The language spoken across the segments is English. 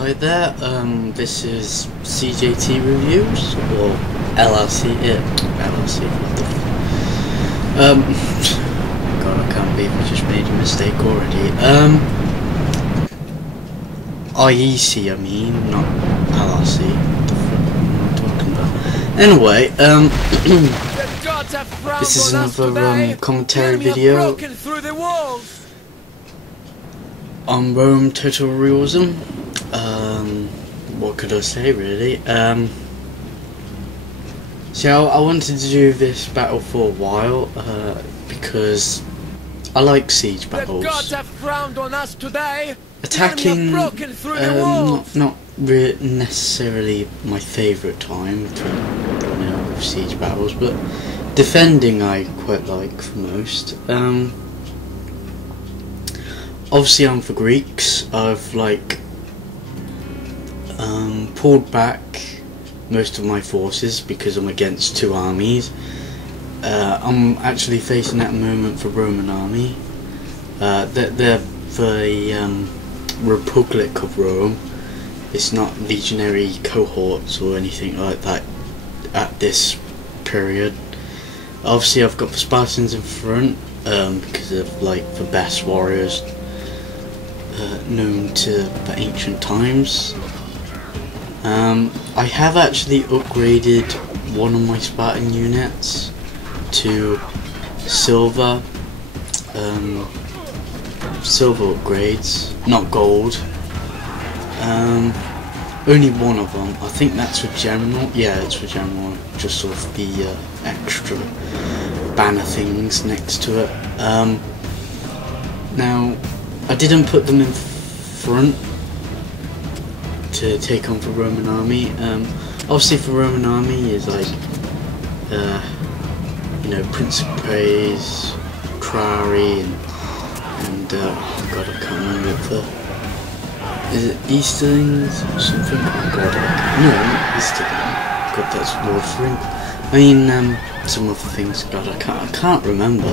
Hi there, this is CJTReviews, or LLC, LLC, what the God, I can't believe I just made a mistake already. IEC, I mean, not LLC, what the fuck am I talking about? Anyway, this is another, commentary video on Rome Total Realism. What could I say really? So I wanted to do this battle for a while, because I like siege battles. Attacking, not necessarily my favourite time with siege battles, but defending I quite like for most. Obviously I'm for Greeks. I've pulled back most of my forces because I'm against two armies. I'm actually facing at the moment for Roman army. They're the Republic of Rome. It's not legionary cohorts or anything like that at this period. Obviously I've got the Spartans in front because of the best warriors known to the ancient times. I have actually upgraded one of my Spartan units to silver upgrades, not gold. Only one of them. I think that's for general. Yeah, it's for general. Just sort of the extra banner things next to it. Now, I didn't put them in front to take on for Roman army. Obviously for Roman army is Principes, Trari, and oh god, I can't remember is it Easterlings or something? Oh god, no, not Easterling. God, that's Lord. I mean, some other things. God, I can't remember.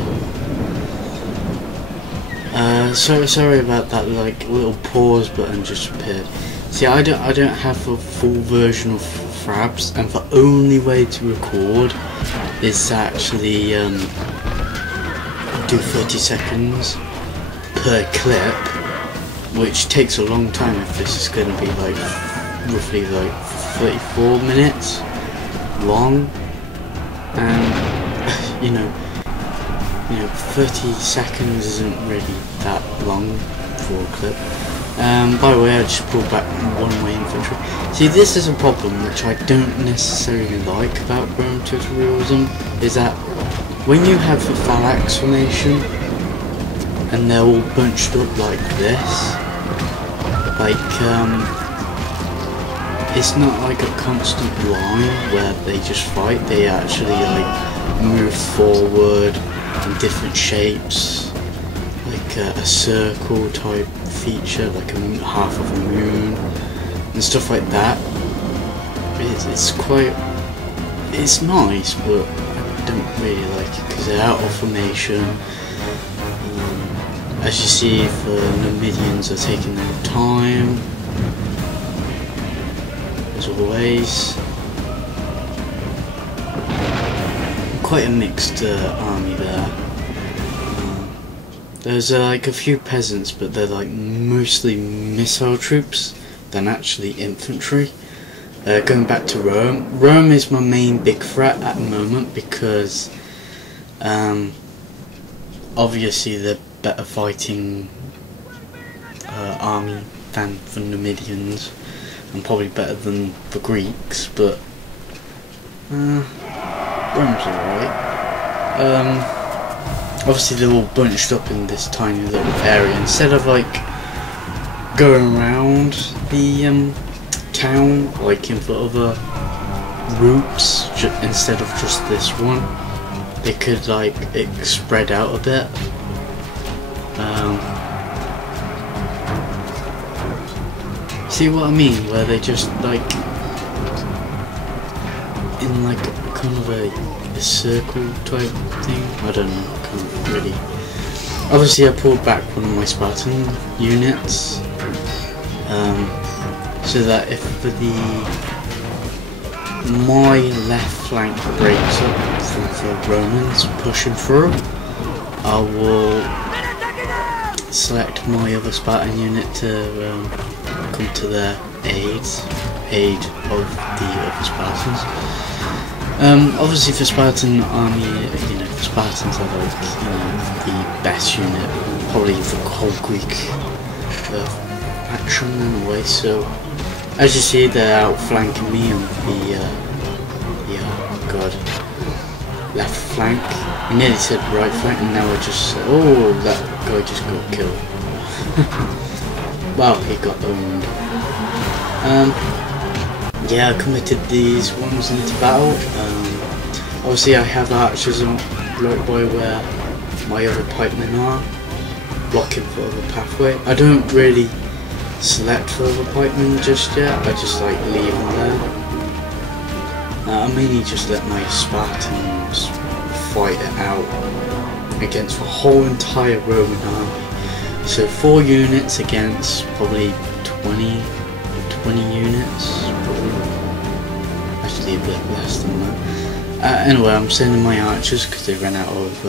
So sorry about that. Little pause button just appeared. See, I don't have a full version of fraps, and the only way to record is to actually do 30 seconds per clip, which takes a long time if this is going to be roughly 34 minutes long, and 30 seconds isn't really that long for a clip. By the way, I just pulled back one of my infantry. See, this is a problem which I don't necessarily like about Rome Total Realism, is that when you have the phalanx formation and they're all bunched up like this, it's not like a constant line where they just fight. They actually move forward in different shapes, a circle type feature, a half of a moon and stuff like that. It's nice, but I don't really like it because they're out of formation. As you see, the Numidians are taking their time, as always. Quite a mixed army there. There's a few peasants, but they're mostly missile troops than actually infantry. Going back to Rome. Rome is my main big threat at the moment because obviously they're better fighting army than the Numidians, and probably better than the Greeks, but Rome's alright. Obviously they're all bunched up in this tiny little area. Instead of going around the town in the other routes, instead of just this one, they could it spread out a bit. See what I mean? Where they just in kind of a circle type thing. I don't know. I can't really. Obviously, I pulled back one of my Spartan units. so that if my left flank breaks up from the Romans pushing through, I will select my other Spartan unit to come to their aid of the other Spartans. Obviously for Spartan army, you know, Spartans are like, you know, the best unit, probably the whole Greek faction in a way. So as you see, they're outflanking me on the left flank. I nearly said right flank, and now I just said, oh, that guy just got killed. Well, he got owned. Yeah, I committed these ones into battle. Obviously I have archers on right by where my other pikemen are, blocking for the pathway. I don't really select for the pikemen just yet, I just like leave them there. I mainly just let my Spartans fight it out against the whole entire Roman army. So 4 units against probably 20 units, actually a bit less than that. Anyway, I'm sending my archers because they ran out of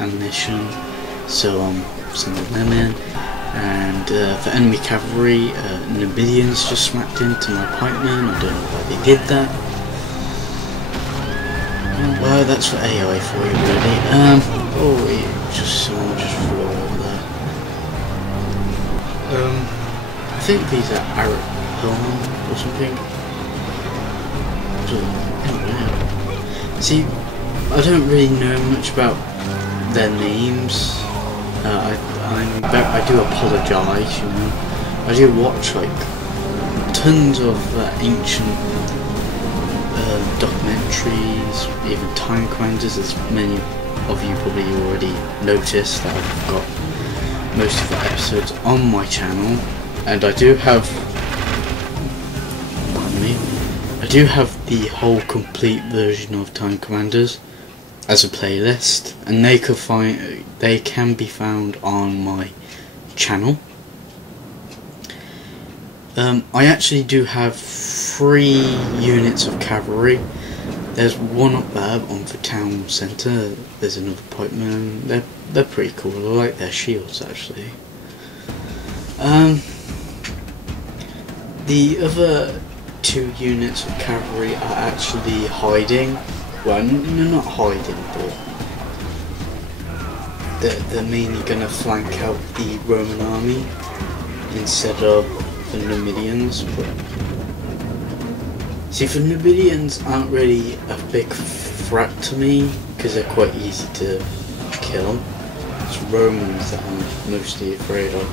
ammunition, so I'm sending them in. And for enemy cavalry, Numidians just smacked into my pikemen. I don't know why they did that. Well, that's for AI for you, really. Oh, someone just flew over there. I think these are Arab or something. See, I don't really know much about their names. I do apologise, you know. I do watch like tons of ancient documentaries, even time commanders, as many of you probably already noticed that I've got most of the episodes on my channel, and I do have the whole complete version of Time Commanders as a playlist, and they can be found on my channel. I actually do have 3 units of cavalry. There's one up there on the town centre. There's another pikeman. They're pretty cool. I like their shields actually. The other 2 units of cavalry are actually hiding. Well, no, not hiding, but they're mainly gonna flank out the Roman army instead of the Numidians. But see, the Numidians aren't really a big threat to me because they're quite easy to kill. It's Romans that I'm mostly afraid of.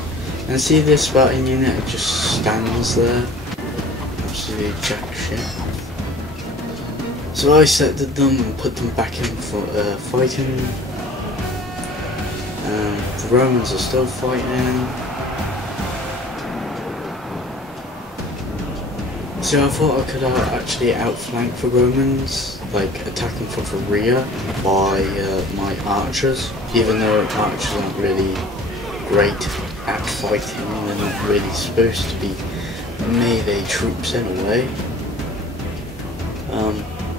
And see this Spartan unit, it just stands there. Absolutely jack shit. So I selected them and put them back in for fighting. The Romans are still fighting. So I thought I could actually outflank the Romans, like attack them from the rear by my archers, even though archers aren't really great at fighting. They're not really supposed to be melee troops anyway.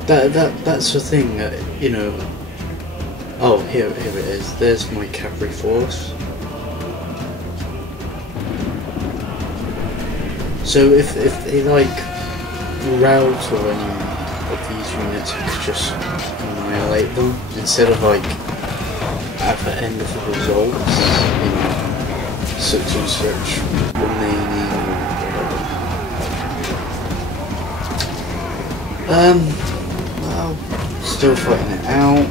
That's the thing, you know. Oh, here it is. There's my cavalry force. So if they like rout or any of these units, I could just annihilate them instead of like at the end of the results, you know, such and such remaining. Well, still fighting it out.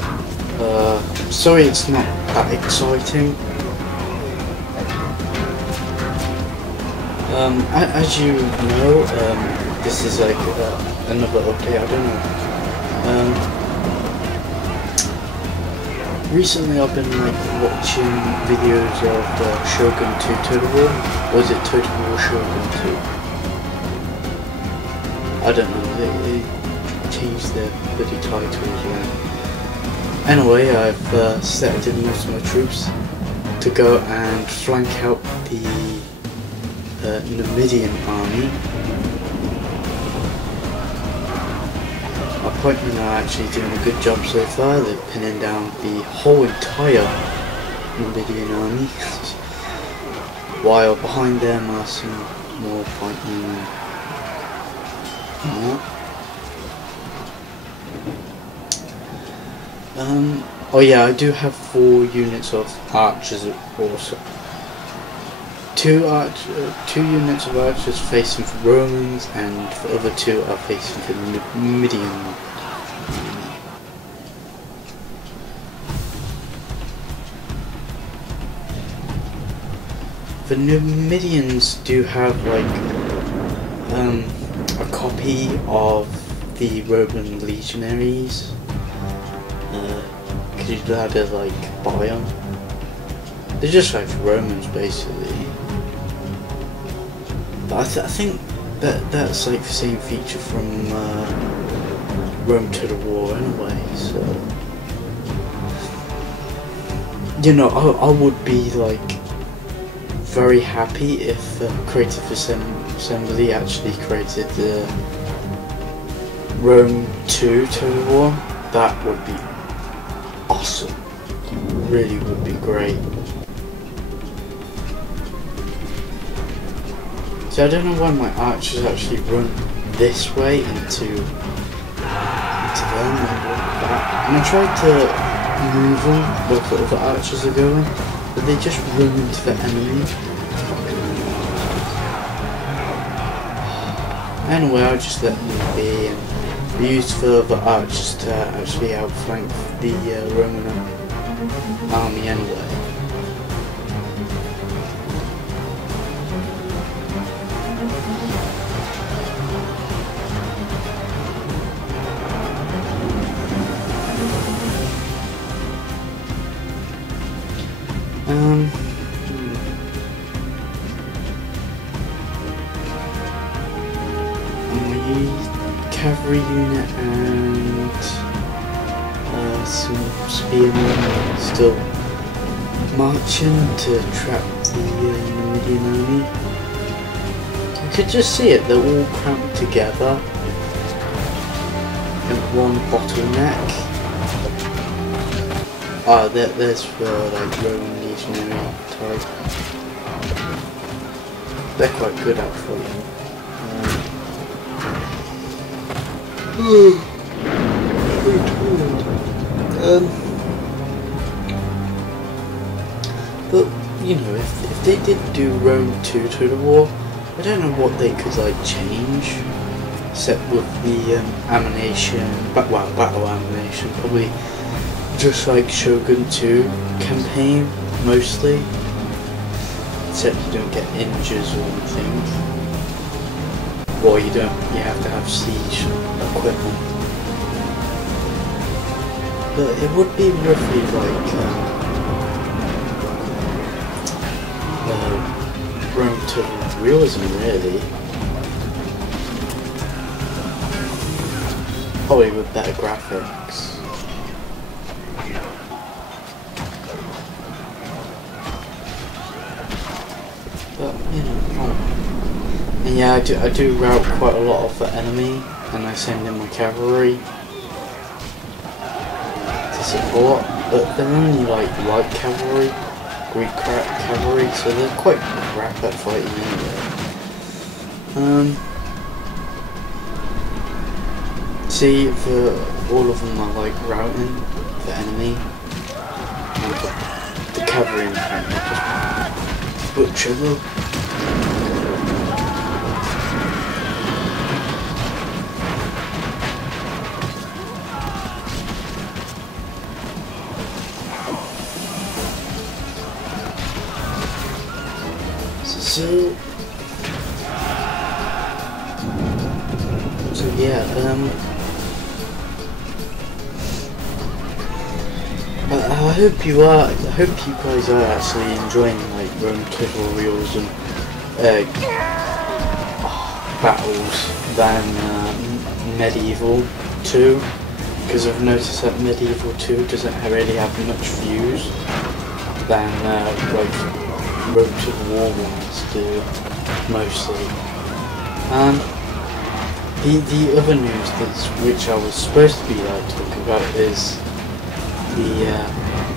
Sorry it's not that exciting. As you know, this is like another update, I don't know. Recently I've been like watching videos of Shogun 2 Total War. Was it Total War Shogun 2? I don't know, they changed their bloody title as well. Anyway, I've selected most of my troops to go and flank out the Numidian army. Our pikemen are actually doing a good job so far. They're pinning down the whole entire Numidian army, while behind them are some more pikemen. Oh yeah, I do have 4 units of archers also. 2 units of archers facing for Romans, and the other 2 are facing for Numidian. The Numidians do have like a copy of the Roman legionaries. Because you'd have to like buy them. They're just like Romans basically. But I think that's like the same feature from Rome to the War anyway. So you know, I would be like very happy if Creative Assembly actually created the Rome 2 Total War. That would be awesome. Really would be great. So I don't know why my archers actually run this way into them and back. And I tried to move them where the other archers are going, but they just run into the enemy. Anyway, I'll just let them be and use for the archers to actually outflank the Roman army anyway. Cavalry unit and some spearmen still marching to trap the Numidian army. You could just see it, they're all cramped together in one bottleneck. Ah, there's the like Roman legionary type. They're quite good at fighting. But you know, if they did do Rome 2 to the war, I don't know what they could like change, except with the ammunition, battle ammunition, probably just like Shogun 2 campaign mostly, except you don't get injures or anything. Or you have to have siege equipment. But it would be roughly like Rome to Realism really. Probably with better graphics. But you know, and yeah, I do rout quite a lot of the enemy, and I send in my cavalry to support, but they're only like light cavalry, Greek cavalry, so they're quite crap at fighting anyway. See, all of them are like routing the enemy, and the cavalry apparently just butcher them. So yeah, I hope you guys are actually enjoying like Rome Total Realism battles than Medieval 2, because I've noticed that Medieval 2 doesn't really have much views than like Rome Total War ones do. mostly. The other news which I was supposed to be talking about is the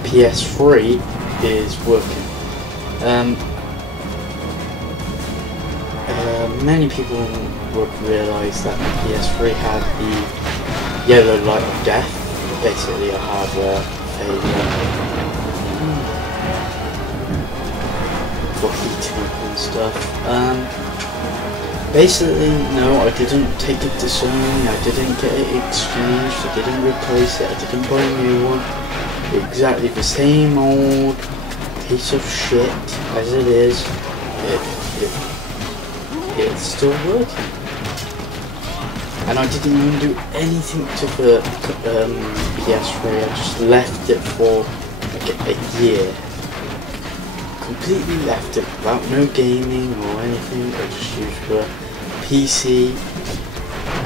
PS3 is working. Many people would realise that the PS3 had the yellow light of death, basically a hardware failure for heating up and stuff. Basically, no, I didn't take it to Sony, I didn't get it exchanged, I didn't replace it, I didn't buy a new one. Exactly the same old piece of shit as it is. It's still working. And I didn't even do anything to the PS3, I just left it for like a year. Completely left it without no gaming or anything. I just used the PC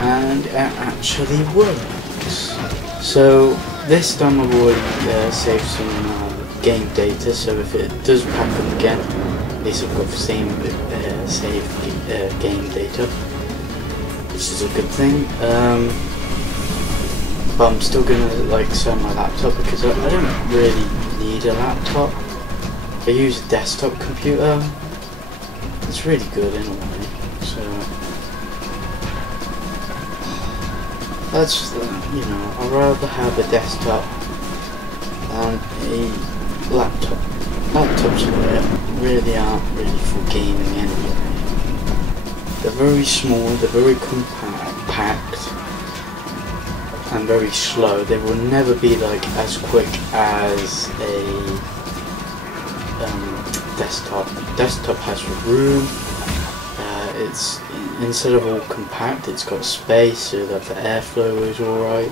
and it actually works. So this time I've already saved some game data, so if it does happen again, at least I've got the same saved game data, which is a good thing. But I'm still gonna sell my laptop because I don't really need a laptop. I use a desktop computer. It's really good in a way. So that's I'd rather have a desktop than a laptop. Laptops really aren't really for gaming anyway. They're very small. They're very compact and very slow. They will never be as quick as a desktop. Desktop has room. It's instead of all compact, it's got space so that the airflow is alright.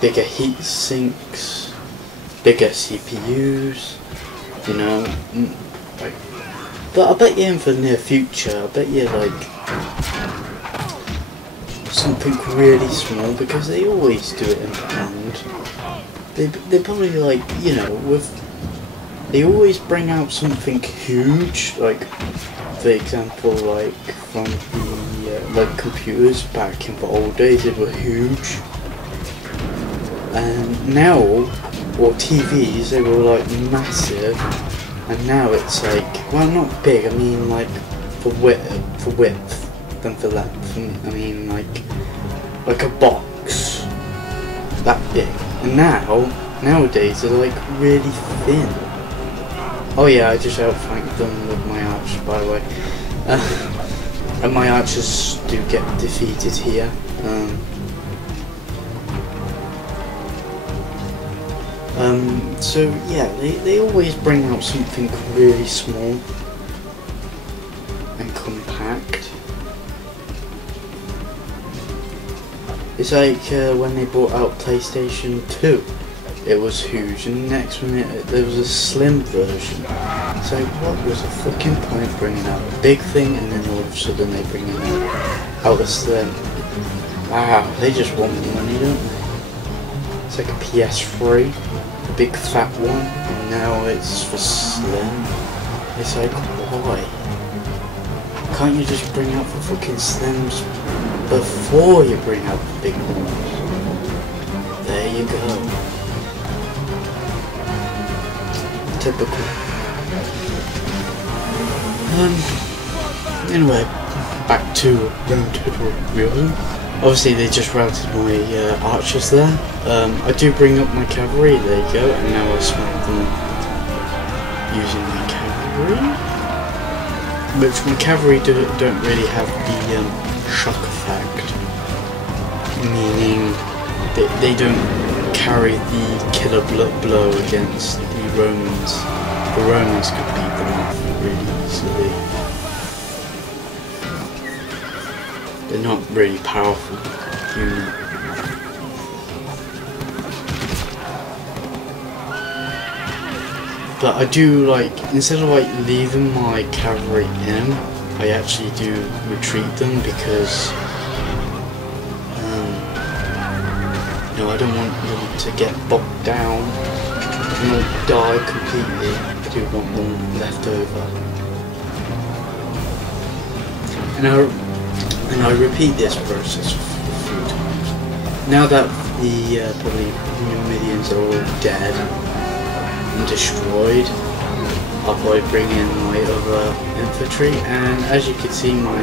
Bigger heat sinks, bigger CPUs. But I bet you in the near future, I bet you something really small, because they always do it in the end. They probably they always bring out something huge, for example, from the computers back in the old days, they were huge, and now, or TVs, they were massive, and now it's well, not big, I mean for width than for length. I mean like a box that big, and nowadays they're really thin. Oh yeah, I just outflanked them with my arch, by the way. And my archers do get defeated here. So yeah, they always bring out something really small and compact. It's when they brought out PlayStation 2. It was huge, and the next minute there was a slim version. So what was the fucking point bringing out a big thing and then all of a sudden they bring out a slim? Wow, they just want money, don't they? It's like a PS3, a big fat one, and now it's for slim. It's why? Can't you just bring out the fucking slims before you bring out the big ones? There you go. Typical. Anyway, back to Realism. Obviously they just routed my archers there. I do bring up my cavalry, there you go, and now I smack them using my cavalry. But my cavalry don't really have the shock effect, meaning they don't carry the killer blow against the Romans. The Romans could beat them off really easily. They're not really powerful unit. But I do instead of leaving my cavalry in, I actually do retreat them because I don't want them to get bogged down and all die completely. I do want them left over. and I repeat this process a few times. Now that the probably Numidians are all dead and destroyed, I'll probably bring in my other infantry, and as you can see, my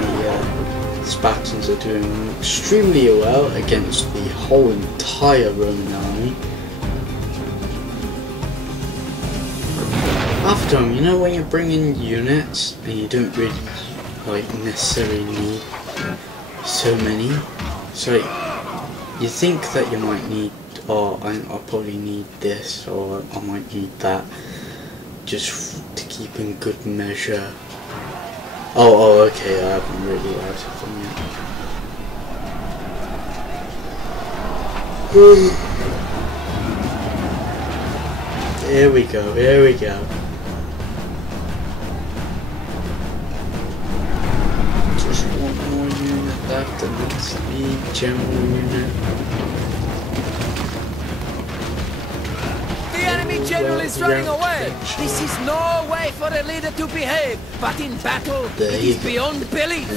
Spartans are doing extremely well against the whole entire Roman army. After, you know, when you bring in units and you don't really necessarily need so many, so you think that you might need, or I'll probably need this, or I might need that, just to keep in good measure. Oh, okay, I haven't really added them yet. Here we go, here we go. Just one more unit left, and that's the general unit. The enemy general is running away! This is no way for a leader to behave, but in battle, it is beyond belief!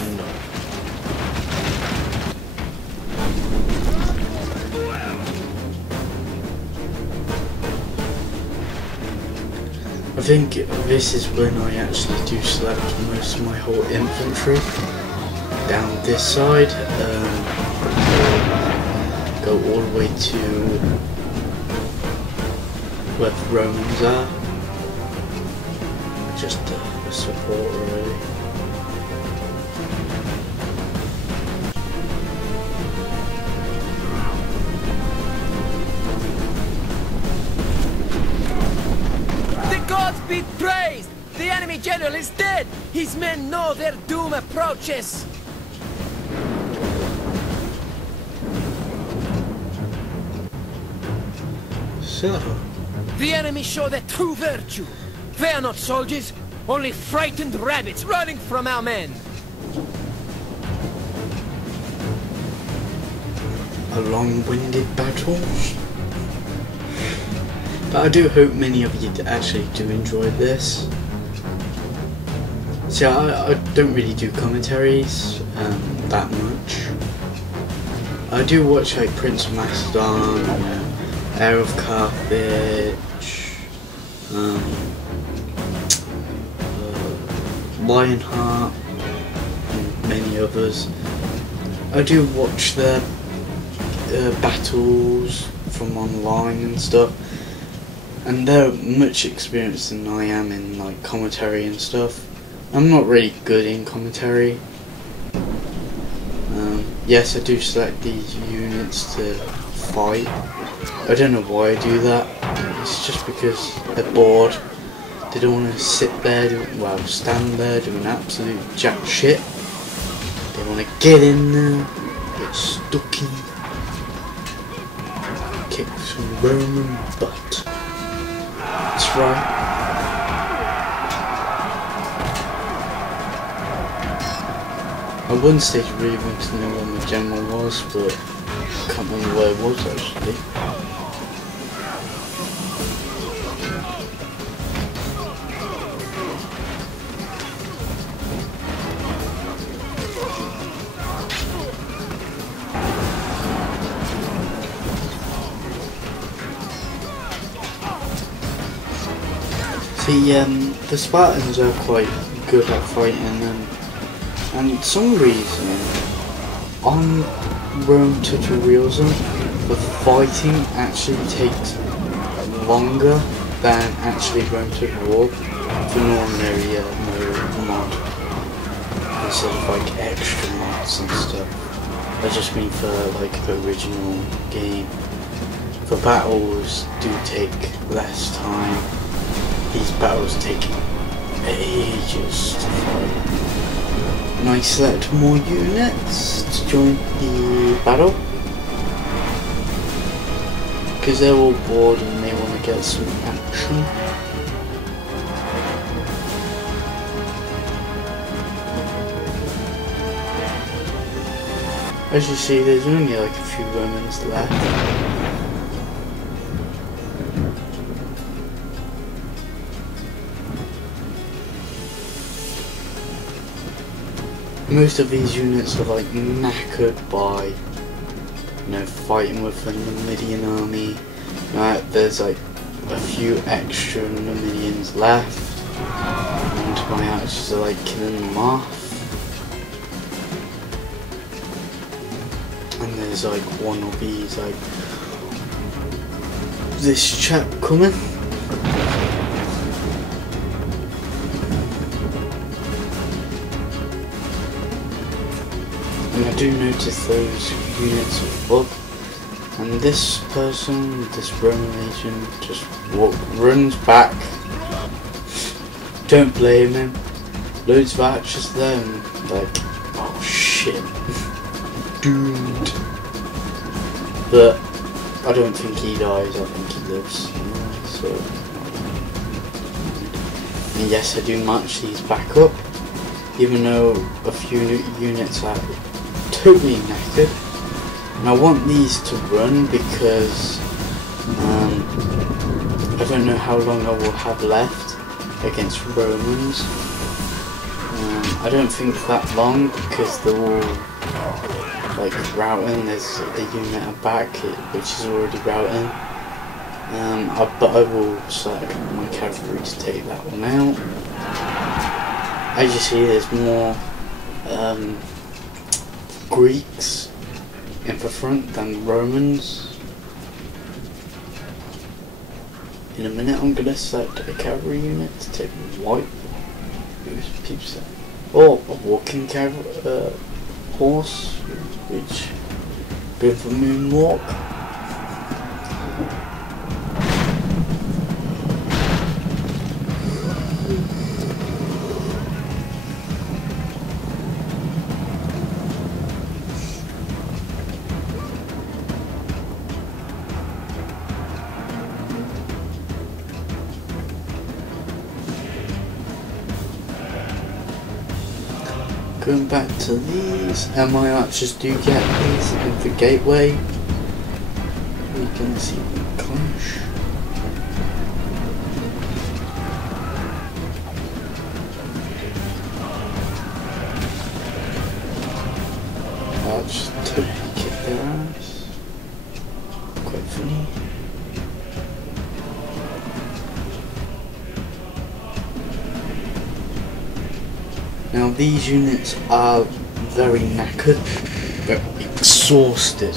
I think this is when I actually do select most of my whole infantry down this side, go all the way to where the Romans are, just the support really. The gods be praised! The enemy general is dead! His men know their doom approaches! So, the enemy show their true virtue. They are not soldiers, only frightened rabbits running from our men. a long-winded battle. But I do hope many of you actually do enjoy this. See, I don't really do commentaries that much. I do watch like Prince of Macedon, you know, Heir of Carthage, Lionheart, and many others. I do watch their battles from online and stuff, and they're much experienced than I am in like commentary and stuff. I'm not really good in commentary. Yes, I do select these units to fight. I don't know why I do that. It's just because they're bored. They don't want to sit there, stand there doing absolute jack shit. They want to get in there, get stuck in, kick some Roman butt. That's right. At one stage I really wanted to know what my general was, but I can't remember where it was actually. See, the Spartans are quite good at fighting, and for some reason on Rome Realism the fighting actually takes longer than actually Rome War for an ordinary mod instead of like extra mods and stuff. I just mean for like the original game. The battles do take less time. These battles take ages to fight. And I select more units to join the battle because they're all bored and they want to get some action. As you see, there's only like a few Romans left. most of these units are like knackered by, you know, fighting with the Numidian army. There's like a few extra Numidians left, and my archers are like killing them off. And there's like one of these, like this chap coming. And I do notice those units above, and this person, this Roman agent, just runs back. Don't blame him. Loads of archers there, and like, oh shit, doomed. But I don't think he dies. I think he lives. So, and yes, I do match these back up, even though a few units are totally knackered. And I want these to run because I don't know how long I will have left against Romans. I don't think that long because they're all like routing. There's a unit at back which is already routing. But I will select my cavalry to take that one out. As you see, there's more Greeks in the front than Romans. In a minute I'm going to select a cavalry unit to take white. Or a walking horse, which go for moonwalk. Going back to these, and my archers do get these in the gateway. We can see them clash. I'll just totally kick their ass. Quite funny. Now these units are very knackered, but exhausted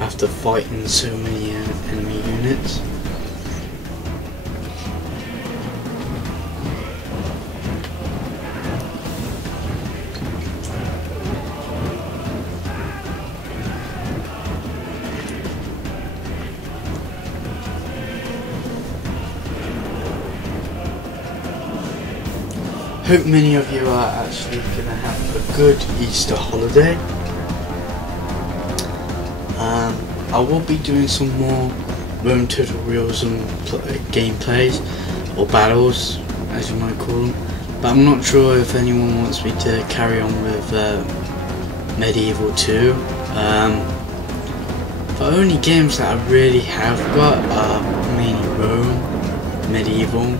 after fighting so many enemy units. Hope many of you are actually going to have a good Easter holiday. I will be doing some more Rome Total Realism gameplays, or battles as you might call them, but I'm not sure if anyone wants me to carry on with Medieval 2. The only games that I really have got are mainly Rome, Medieval,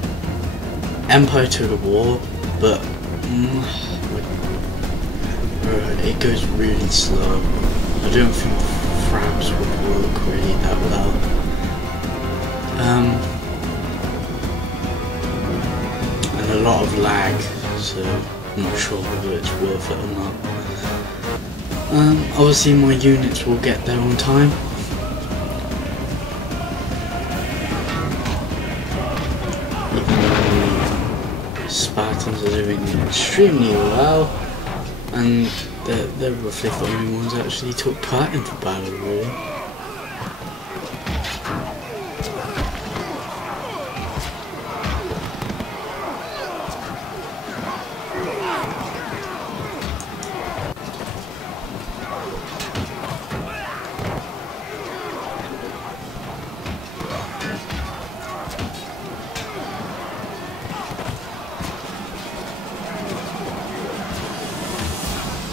Empire Total War. But it goes really slow. I don't think fraps would work really that well. And a lot of lag, so I'm not sure whether it's worth it or not. Obviously my units will get there on time. Spartans are doing extremely well, and they're roughly the only ones that actually took part in the battle, really.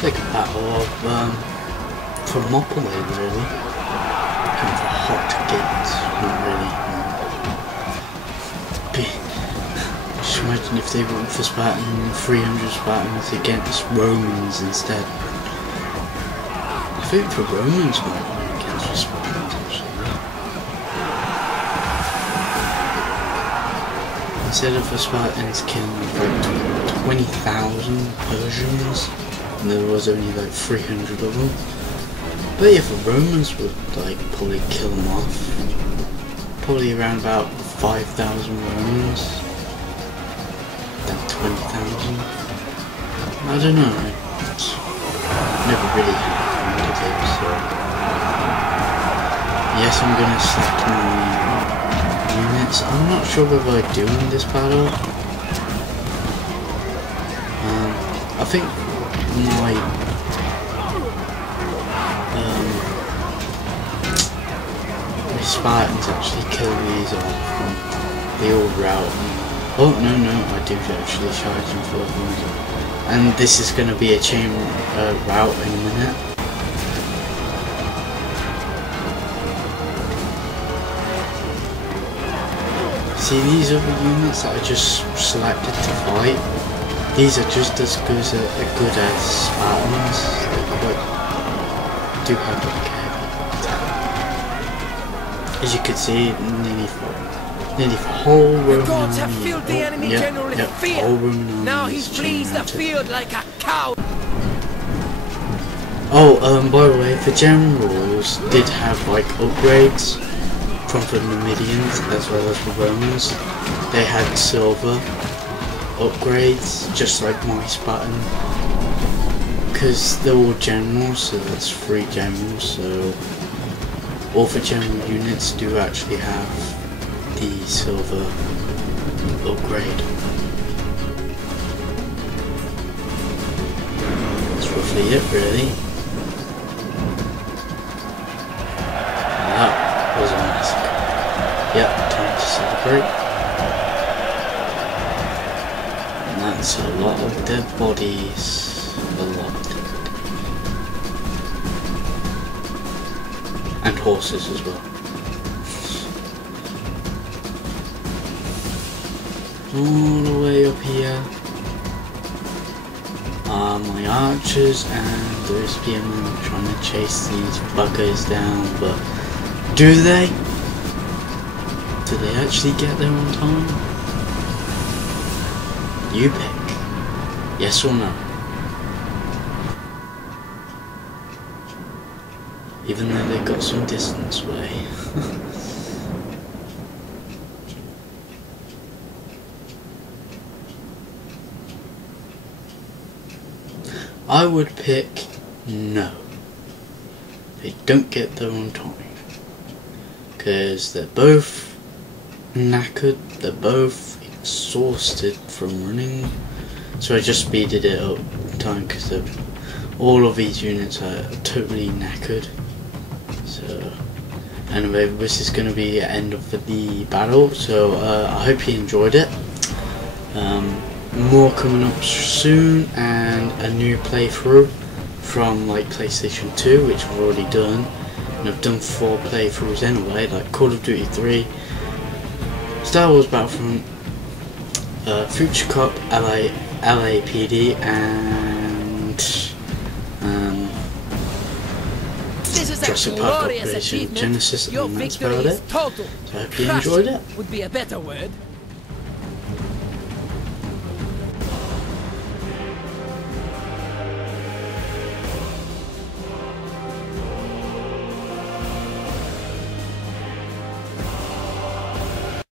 Like a battle of Thermopylae, really. Kind of a hot gate, not really. Just imagine if they went for Spartan 300 Spartans against Romans instead. I think the Romans might win against the Spartans actually. Instead of the Spartans killing like 20,000 Persians, and there was only like 300 of them. But yeah, the Romans would like probably kill them off. Probably around about 5,000 Romans. Than 20,000. I don't know. It's never really happened, did it? So yes, I'm gonna select my units. I'm not sure whether I do in this battle. I think my Spartans actually kill these off and they all rout. Oh no, I do actually charge them for them. And this is going to be a chain rout in a minute. See, these other units that I just selected to fight, these are just as good as Spartans. They do have like a heavy attack. As you can see, nearly the whole Roman gods have army. filled the enemy general in fear. Whole Roman army. Now he flees the field like a cow. Oh, by the way, the generals did have like upgrades from the Numidians as well as the Romans. They had silver upgrades, just like my Spartan. Because they're all generals, so that's 3 generals, so all the general units do actually have the silver upgrade. That's roughly it, really. And that was a massacre. Yep, time to celebrate. And that's a lot of dead bodies. A lot. And horses as well. All the way up here are my archers and those spearmen trying to chase these buggers down, but do they? Do they actually get there on time? You pick. Yes or no? Even though they've got some distance away. I would pick no. They don't get there on time. Because they're both knackered, they're both exhausted from running. So I just speeded it up time because all of these units are totally knackered. So anyway, this is going to be the end of the battle, so I hope you enjoyed it. More coming up soon, and a new playthrough from like PlayStation 2, which I've already done, and I've done 4 playthroughs anyway, like Call of Duty 3, Star Wars Battlefront, Future Cop, LAPD, and Jurassic Park Operation Genesis, and that's about it. So I hope you enjoyed it. Would be a better word.